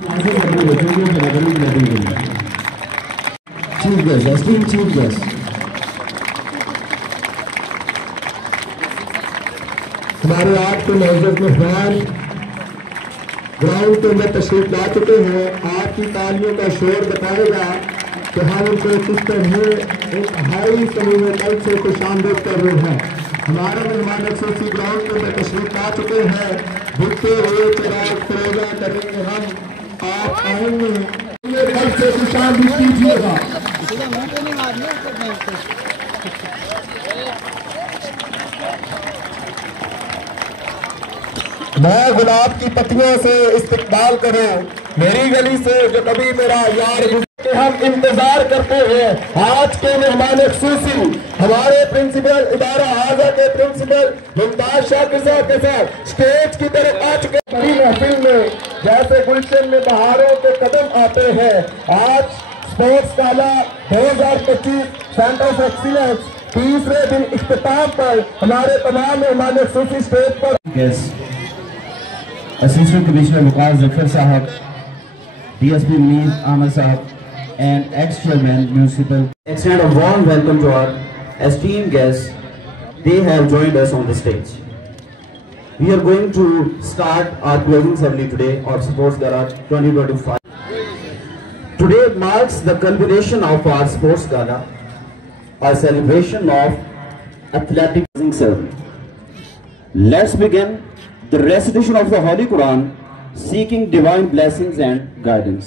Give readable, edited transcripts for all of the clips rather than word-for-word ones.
Chief guest, esteem chief guest, हमारे आज के मौजूद मेहमान ग्राउंड के अंदर तशरीफ ला चुके हैं। आपकी तालियों का शोर बताएगा कि हम उनको किस तरह इंतहाई समूह कल से खुशामदीद कर रहे हैं। हमारा मेहमान एक्सोसी ग्राउंड के अंदर तशरीफ ला चुके हैं। भुगते हुए चिराग फरोजा करेंगे हम। आप आएंगे कल से खुशामदीद कीजिएगा। मैं गुलाब की पत्तियों से इस्तकबाल करूं, मेरी गली से जो कभी मेरा यार गुजरे। हम इंतजार करते हैं आज के मेहमान खुसूसी हमारे प्रिंसिपल इदारा आजा के प्रिंसिपल मुमताज शाकिर साहब के साथ स्टेज की तरफ आ चुके। बड़ी महफिल में जैसे गुलशन में बहारों के कदम आते हैं, आज sports gala 2025 centre of excellence तीसरे दिन इख्तिताम पर हमारे तमाम मेहमान खुसूसी स्टेज पर Assistant Commissioner Waqar Zafar Sahab, DSP Munir Ahmed Sahab, and ex-chairman municipal. Extend a warm welcome to our esteemed guests. They have joined us on the stage. We are going to start our closing ceremony today of Sports Gala 2025. Today marks the culmination of our Sports Gala, a celebration of athletic ceremony. Let's begin the recitation of the Holy Quran, seeking divine blessings and guidance.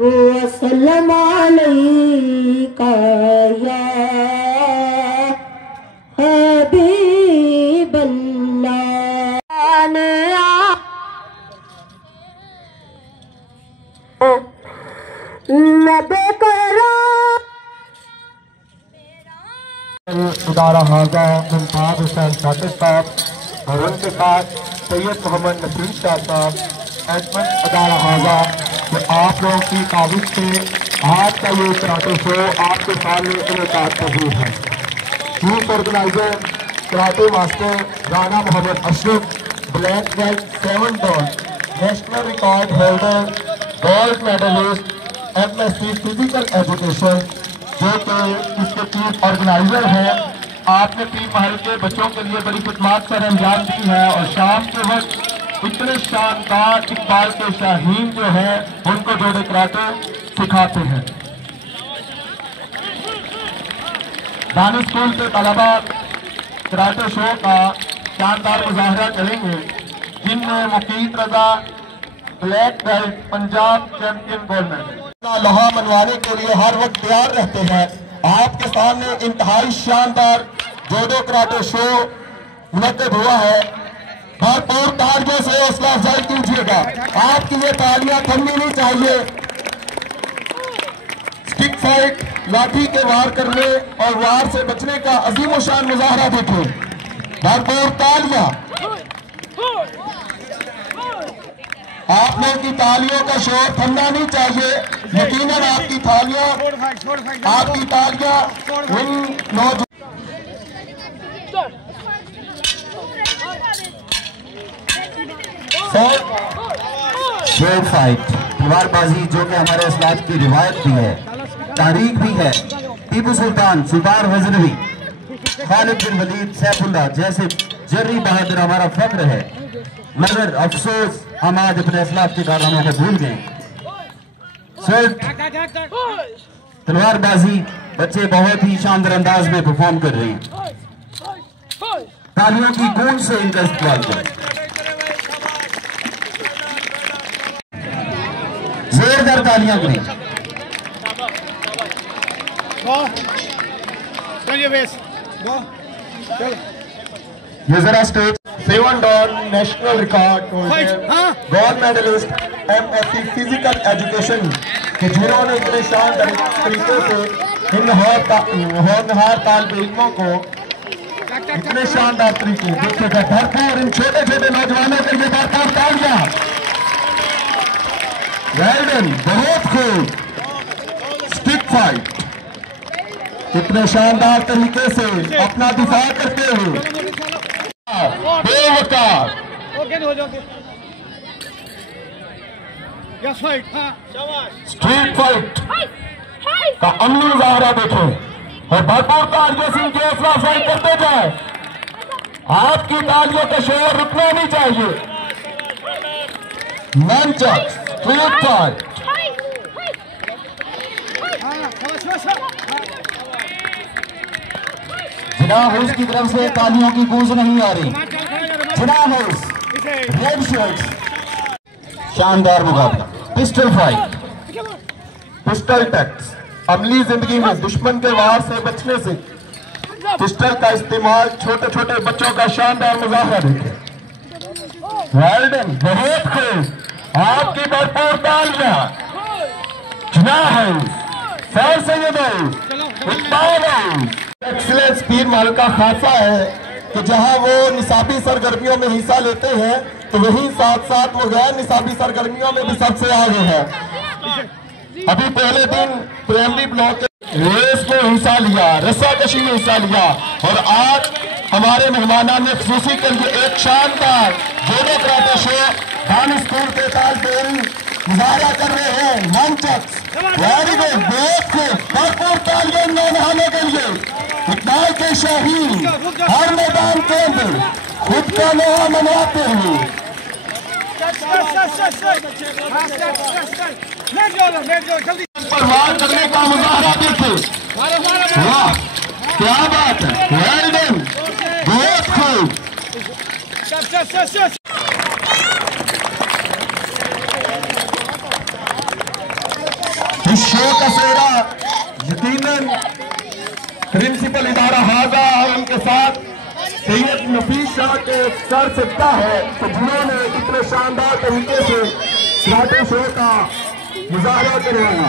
वसल्लम अलैका या हबीब अल्लाह। इदारा हाजा मुमताज हुसैन शाकिर साहब और उनके साथ सैयद मोहम्मद नसीम शाह साहब, एडमिन इदारा हाजा, तो आप लोगों की काबिज से आज का ये कराटे शो आपके सामने इनेकाद पजीर है। Chief organiser karate master Rana Mohammad Ashraf, black belt 7 dan, national record holder, gold medallist, MSc physical education, जो कि इसके चीफ ऑर्गेनाइजर हैं। आपने 3 महल के बच्चों के लिए बड़ी खिदमत सर अंजाम दी है और शाम के वक्त इतने शानदार इकबाल के शाहीन जो है उनको जोड़े कराटे सिखाते हैं। दानी स्कूल के तलबा कराटे शो का शानदार मुजाहरा करेंगे, जिनमें Mukeed Raza black belt Punjab champion gold medal लोहा मनवाने के लिए हर वक्त तैयार रहते हैं। आपके सामने इंतहाई शानदार जोडो कराटे शो मुनक्किद हुआ है। भरपूर तालियों से हौसला अफजाई कीजिएगा। आपकी ये तालियां थमनी नहीं चाहिए। स्टिक फाइट, लाठी के वार करने और वार से बचने का अजीम शान मुजाहरा देखें। भरपूर तालियां। आप लोगों की तालियों का शोर थमना नहीं चाहिए। यकीनन आपकी तालियां उन नौजवान शोर फाइट, तलवारबाजी, जो कि हमारे इस्लाम की रिवायत भी है, तारीख भी है। टीपू सुल्तान, सुल्तान गजनवी, खालिद बिन वलीद, सैफुल्लाह जैसे जर्री बहादुर हमारा फख्र है, मगर अफसोस हम आज अपने इस्लाम के कारनामों को भूल गए। तलवारबाजी बच्चे बहुत ही शानदार अंदाज में परफॉर्म कर रहे हैं। तालियों की गूंज से इनका इस्तेमाल करें। जोरदार तालियां करें। ये जरा stage 7 dan national record holder, gold medallist, MSc physical education, कि जिन्होंने इतने शानदार तरीके से इन होनहार तालिब इल्मों को इतने शानदार तरीके देखिएगा, भरपूर इन छोटे छोटे नौजवानों के लिए भरपूर तालियां। वेल डन, बहुत खूब। स्टिक फाइट इतने शानदार तरीके से अपना दिफा करते हुए बेवकार स्ट्रीट फाइट का अमली मुजाहरा देखें और भरपूर तालियों से इनकी हौसला अफजाई करते जाए। आपकी तालियों का शोर रुकना नहीं चाहिए। ननचक स्ट्रीट फाइट जिना हाउस की तरफ से तालियों की गूंज नहीं आ रही। जिना हाउस रेड शर्ट्स, शानदार मुकाबला। पिस्टल फाइट, पिस्टल टैक्स, अमली जिंदगी में दुश्मन के वार से बचने से पिस्टल का इस्तेमाल, छोटे छोटे बच्चों का शानदार मुजाहरा देखें। वेल डन, बहुत खूब। आपकी भरपूर तालियां। Jinnah house, sir Syed house, Iqbal house. Excellence Pir Mahal का खासा है कि जहां वो निसाबी सरगर्मियों में हिस्सा लेते हैं तो वहीं साथ साथ वो गैर निसाबी सरगर्मियों में भी सबसे आगे है। अभी पहले दिन प्राइमरी ब्लॉक के रेस में हिस्सा लिया, रस्साकशी में हिस्सा लिया और आज हमारे मेहमानों ने खुशी के लिए एक शानदार जोड़ो कराटे शो धान स्कूल के तालिब मुजाहरा कर रहे हैं। मंचक वेरी गुड, बहुत खूब। भरपूर तालियां नहाने के लिए इकबाल के शाहीन हर मैदान के अंदर खुद का नया मनवाते हुए परवार करने का मुजाहरा देखे। वाह, क्या बात है। वेल डन, बहुत खूब। इस शो का सेहरा यकीनन प्रिंसिपल इदारा हाजा और उनके साथ सैयद नफीस शाह के सर सकता है तो जिन्होंने इतने शानदार तरीके से कराटे शो का मुजाहरा करवाया।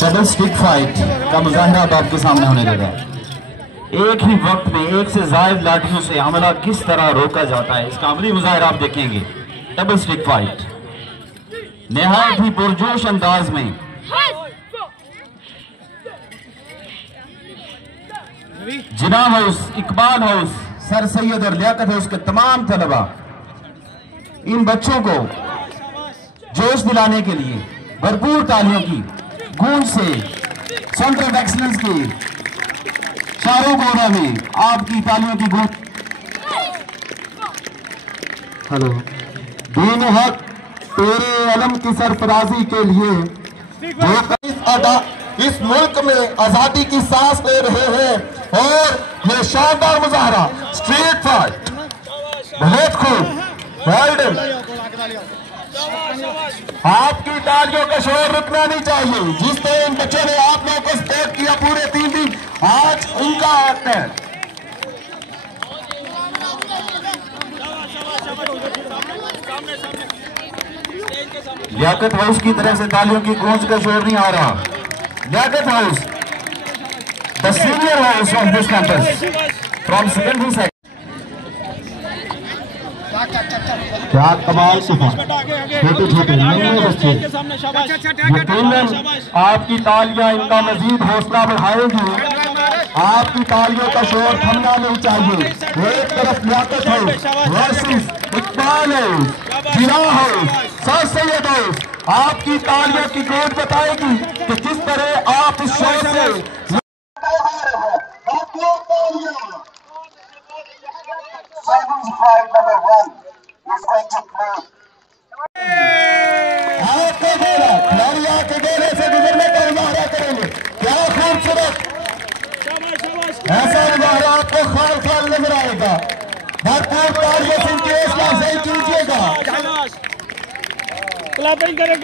डबल स्टिक फाइट का मुजाहरा अब आपके सामने होने लगा। एक ही वक्त में एक से ज्यादा लाठियों से हमला किस तरह रोका जाता है, इसका अमली मुजाहरा आप देखेंगे। डबल स्टिक फाइट निहायत ही पुरजोश अंदाज में Jinnah house, Iqbal house, sir Syed और लियाकत हाउस के तमाम तलबा इन बच्चों को जोश दिलाने के लिए भरपूर तालियों की गूंज से सेंटर ऑफ एक्सीलेंस की शाहरुख गोरा में आपकी तालियों की गूंज। हेलो। दीन हक तेरे अलम की सरफराजी के लिए जो इस मुल्क में आजादी की सांस ले रहे हैं और ये शानदार मुजाहरा स्ट्रीट फाइट बहुत खूब। Well done. आपकी तालियों का शोर रुकना नहीं चाहिए। जिस तरह इन बच्चों ने आप लोगों को सपोर्ट किया पूरे 3 दिन, आज उनका हक है। लियाकत हाउस की तरफ से तालियों की गूंज का शोर नहीं आ रहा। Liaquat house, the senior house of this campus from secondary section. क्या कमाल सुबह, छोटे छोटे नन्हे बच्चे, यकीनन आपकी तालियां इनका मजीद हौसला बढ़ाएंगी। आपकी तालियों का शोर थमना नहीं चाहिए। एक तरफ Liaquat house versus Iqbal house, Jinnah house, sir Syed house. आपकी तालियों की गूंज बताएगी कि किस तरह आप इस शो से आपके गोला खिलाड़ियों के गोले से गुजरने का मुजाहरा करेंगे। क्या खूबसूरत ऐसा मुजाहरा आपको खाल खाल नजर आएगा। भरपूर तालियों से इनकी हौसला अफजाई कीजिएगा। क्लबिंग करें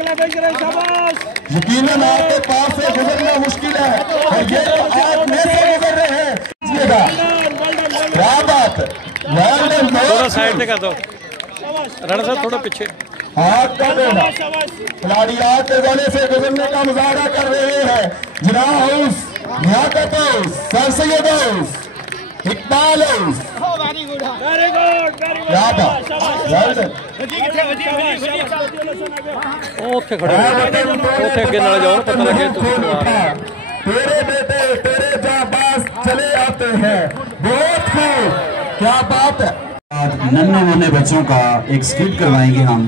शाबाश। यकीनन आपके पास से गुजरना मुश्किल है और ये तो आप में से गुजर रहे हैं। क्या बात है, थोड़ा साइड से कर दो राणा साहब, थोड़ा पीछे। हाथ का देना, खिलाड़ी आग के गोले से गुजरने का मुजाहरा कर रहे हैं। Jinnah house, Liaquat house, sir Syed house, Iqbal house, क्या बात, ਉੱਥੇ ਖੜੇ ਉੱਥੇ ਅੱਗੇ ਨਾਲ ਜਾਓ, ਪਤਾ ਲੱਗੇ ਤੁਸੀਂ। तेरे बेटे तेरे जाबाज चले आते हैं, बहुत खूब, क्या बात है। नन्हे मुन्ने बच्चों का एक स्किट करवाएंगे हम,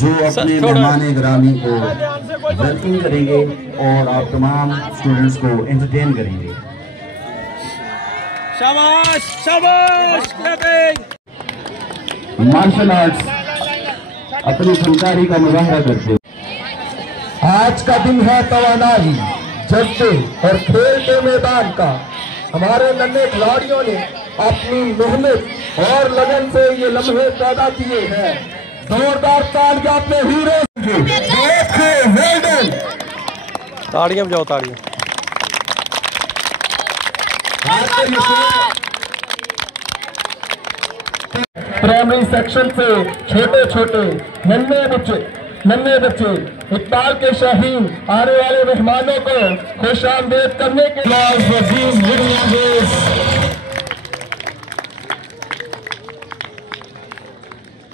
जो अपने मेहमान ग्रामी को वेलकम करेंगे और आप तमाम स्टूडेंट्स को एंटरटेन करेंगे। शाबाश शाबाश। मार्शल आर्ट्स अपनी फनकारी का मुजाहरा करते हैं। आज का दिन है तवानाई, जज्बे और खेल के मैदान का। हमारे नन्हे खिलाड़ियों ने अपनी मेहनत और लगन से ये लम्हे पैदा किए हैं। जोरदार तालियां अपने हीरो ताड़ियां बजाओ, ताड़ियां। प्राइमरी सेक्शन से छोटे छोटे नन्हे बच्चे इकबाल के शाहीन आने वाले मेहमानों को खुश आमदेद करने के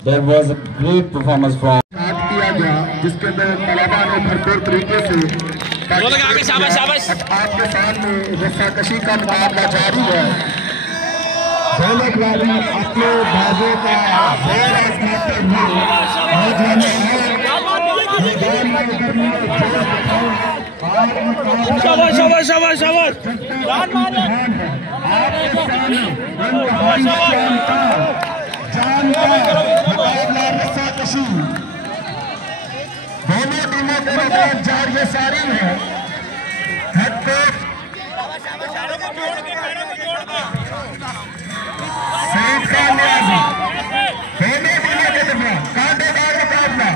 There was a great performance from किया गया, जिसके अंदर तलबा ने भरपूर तरीके से आपके सामने रस्साकशी का मुकाबला जारी है। दोनों खिलाड़ी अपने बाजों का जोर आजमाते हुए शाबाश शाबाश शाबाश। दोनों टीमों के मैदान जारी सारी है। कांटेदार मुकाबला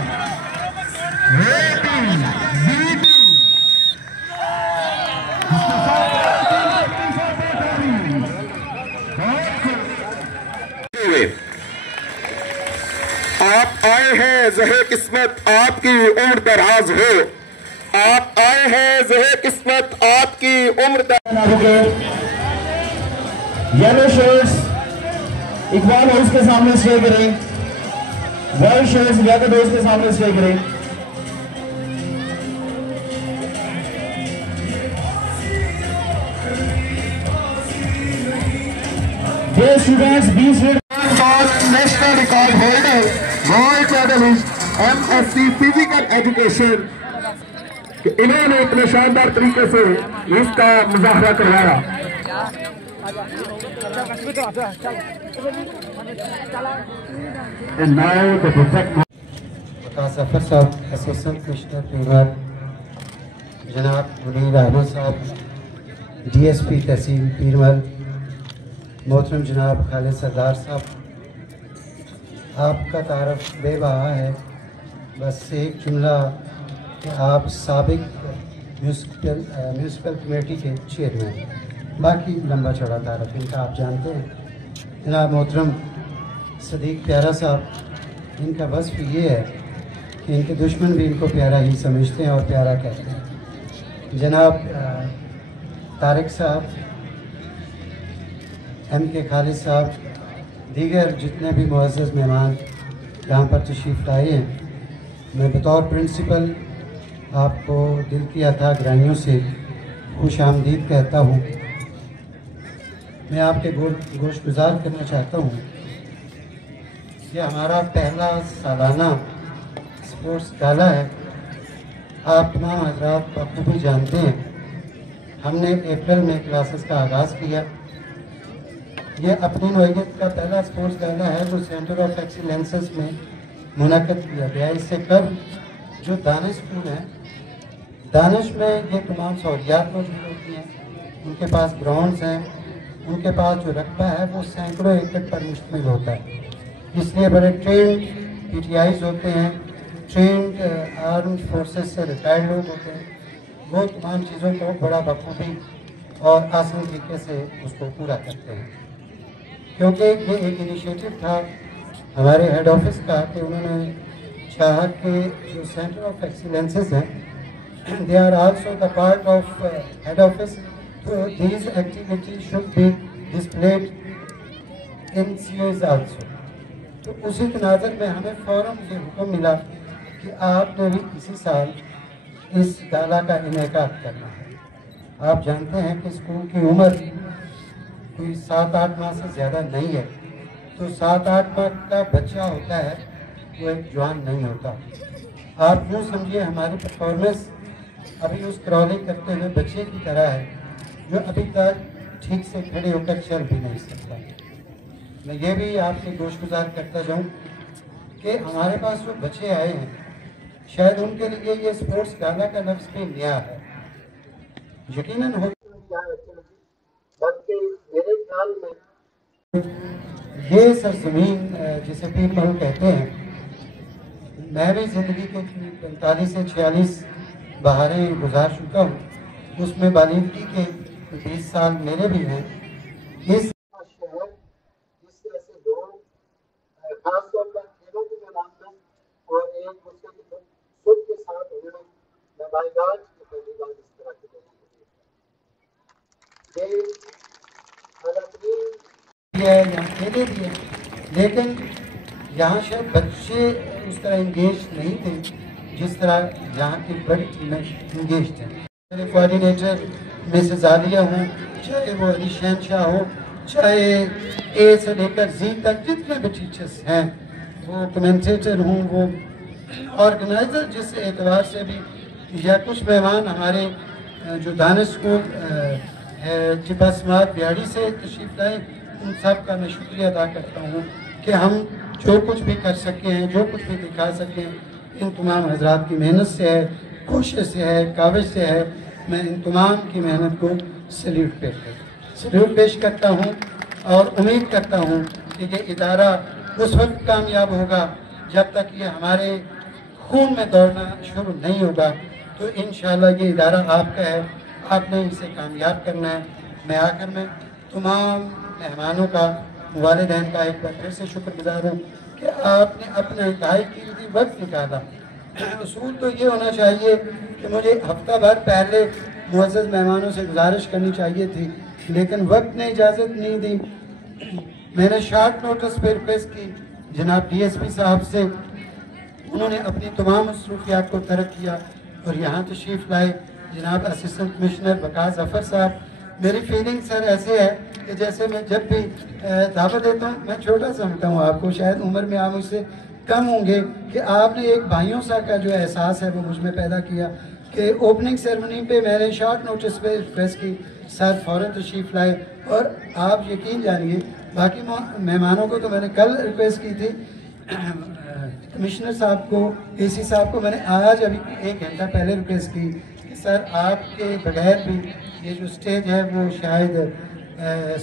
आप आए हैं ज़हे किस्मत आपकी उम्र दराज हो। आप आए हैं ज़हे किस्मत आपकी उम्र दराज। येलो शर्ट्स इकबाल हाउस के सामने स्टे करें, वाइट शर्ट्स लियाकत हाउस के सामने स्टे करें। ये students 20 national record holder, gold medallist MSc physical education, इन्होंने इतने शानदार तरीके से इसका मुजाहरा करवाया। And now the perfect सफर साहब, असिस्टेंट कमिश्नर पीरमल, जनाब मुनीर अहमद साहब, DSP तहसील पीरमल, मोहतरम जनाब खालिद सरदार साहब, आपका तारफ़ बेबहा है। बस एक जुमला कि आप साबिक म्यूनसिपल कमेटी के चेयरमैन, बाकी लंबा चौड़ा तारफ़ इनका आप जानते हैं। जनाब मोहतरम सदीक प्यारा साहब, इनका वस्फ़ ये है कि इनके दुश्मन भी इनको प्यारा ही समझते हैं और प्यारा कहते हैं। जनाब तारिक साहब, MK खालिद साहब, दीगर जितने भी मुअज़्ज़ज़ मेहमान यहाँ पर तशरीफ़ लाए हैं, मैं बतौर प्रिंसिपल आपको दिल की अथाह गहराइयों से खुश आमदीद कहता हूँ। मैं आपके गोशगुजार करना चाहता हूँ कि हमारा पहला सालाना स्पोर्ट्स गाला है। आप तमाम हज़रात बखूबी जानते हैं, हमने अप्रैल में क्लासेस का आगाज़ किया। ये अपनी नौइयत का पहला स्पोर्ट्स गाला है जो सेंटर ऑफ एक्सीलेंसेस में मुनक़द किया गया। इससे कब जो दानिश स्कूल है, दानिश में ये तमाम सहूलियात मौजूद होती हैं, उनके पास ग्राउंड्स हैं, उनके पास जो रकबा है वो सैकड़ों एकड़ पर मुश्तमिल होता है। इसलिए बड़े ट्रेंड PTIs होते हैं ट्रेंड आर्म फोर्सेस से रिटायर्ड लोग होते हैं, वो तमाम चीज़ों को बड़ा बखूबी और आसान तरीके से उसको पूरा करते हैं। क्योंकि ये एक इनिशिएटिव था हमारे हेड ऑफिस का कि उन्होंने चाहा कि जो सेंटर ऑफ एक्सीलेंसेस हैं, they are also the part of head office, तो these activities should be displayed in COs also. तो उसी तनाज़र में हमें फ़ौरन ये हुक्म मिला कि आपने भी इसी साल इस गाला का इनेकाद करना है। आप जानते हैं कि स्कूल की उम्र कोई 7-8 माह से ज़्यादा नहीं है, तो 7-8 माह का बच्चा होता है, वो एक जवान नहीं होता। आप यूँ समझिए हमारी परफॉर्मेंस अभी उस क्रॉलिंग करते हुए बच्चे की तरह है जो अभी तक ठीक से खड़े होकर चल भी नहीं सकता। मैं ये भी आपसे गोशगुजार करता जाऊँ कि हमारे पास जो बच्चे आए हैं, शायद उनके लिए ये स्पोर्ट्स गाला का लफ्ज़ भी नया है। यकीनन हो बल्कि मेरे ख्याल में ये सरजमीन जिसे पीर महल कहते हैं, मैं भी ज़िंदगी के 45 से 46 बहारें गुजार चुका हूँ, उसमें बालिदगी के 20 साल मेरे भी हैं। इस शहर जिस तरह से लोग खासतौर पर खेलों के मैदान में और एक दूसरे के सुख के साथ होने में बाईगाज की पहली बार इस तरह के लोगों को ये यहाँ खेले भी हैं, लेकिन यहाँ शायद बच्चे उस तरह इंगेज नहीं थे जिस तरह यहाँ की बड़ी टीमें इंगेज थे। मेरे कोऑर्डिनेटर मिसेस आलिया हूँ, चाहे वो अली शहनशाह हो, चाहे ए से लेकर जी तक जितने भी टीचर्स हैं, वो कमेंटेटर हूँ, वो ऑर्गेनाइज़र जिस एतबार से भी, या कुछ मेहमान हमारे जो दानिश स्कूल चिपा समात बिहाड़ी से तशरीफ़ लाए, उन सब का मैं शुक्रिया अदा करता हूँ कि हम जो कुछ भी कर सके हैं, जो कुछ भी दिखा सकें, इन तमाम हजरात की मेहनत से है, कोशिश से है, काविश से है। मैं इन तमाम की मेहनत को सल्यूट पेश करता हूँ और उम्मीद करता हूँ कि ये इदारा उस वक्त कामयाब होगा जब तक ये हमारे खून में दौड़ना शुरू नहीं होगा। तो इंशाअल्लाह ये इदारा आपका है, आपने इसे कामयाब करना है। मैं आखिर में तमाम मेहमानों का, वालिदैन का एक बार फिर से शुक्रगुजार हूँ कि आपने अपना इंतहाई कीमती वक्त निकाला। उसूल तो ये होना चाहिए कि मुझे हफ्ता भर पहले मुअज़्ज़ज़ मेहमानों से गुजारिश करनी चाहिए थी, लेकिन वक्त ने इजाज़त नहीं दी। मैंने शॉर्ट नोटिस पर रिक्वेस्ट की जनाब DSP साहब से, उन्होंने अपनी तमाम मसरूफियात को तर्क किया और यहाँ तशरीफ़ लाए जनाब असिस्टेंट कमिश्नर वक़ास ज़फ़र साहब। मेरी फीलिंग सर ऐसे है कि जैसे मैं जब भी दावत देता हूँ, मैं छोटा समझता हूँ आपको, शायद उम्र में आप मुझसे कम होंगे, कि आपने एक भाइयों सा का जो एहसास है वो मुझ में पैदा किया कि ओपनिंग सेरेमनी पे मैंने शॉर्ट नोटिस पे रिक्वेस्ट की, सर फ़ौरन तशरीफ़ लाए। और आप यकीन जानिए, बाकी मेहमानों को तो मैंने कल रिक्वेस्ट की थी, कमिश्नर साहब को, AC साहब को मैंने आज अभी 1 घंटा पहले रिक्वेस्ट की कि सर आपके बगैर भी ये जो स्टेज है वो शायद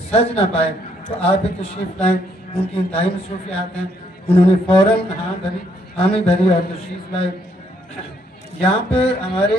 सज ना पाए, तो आप भी तशरीफ़ लाएँ। उनकी इंतहाई मसरूफियात हैं, उन्होंने फ़ौरन हामी भरी और तशरीफ़ लाए। यहाँ पे हमारे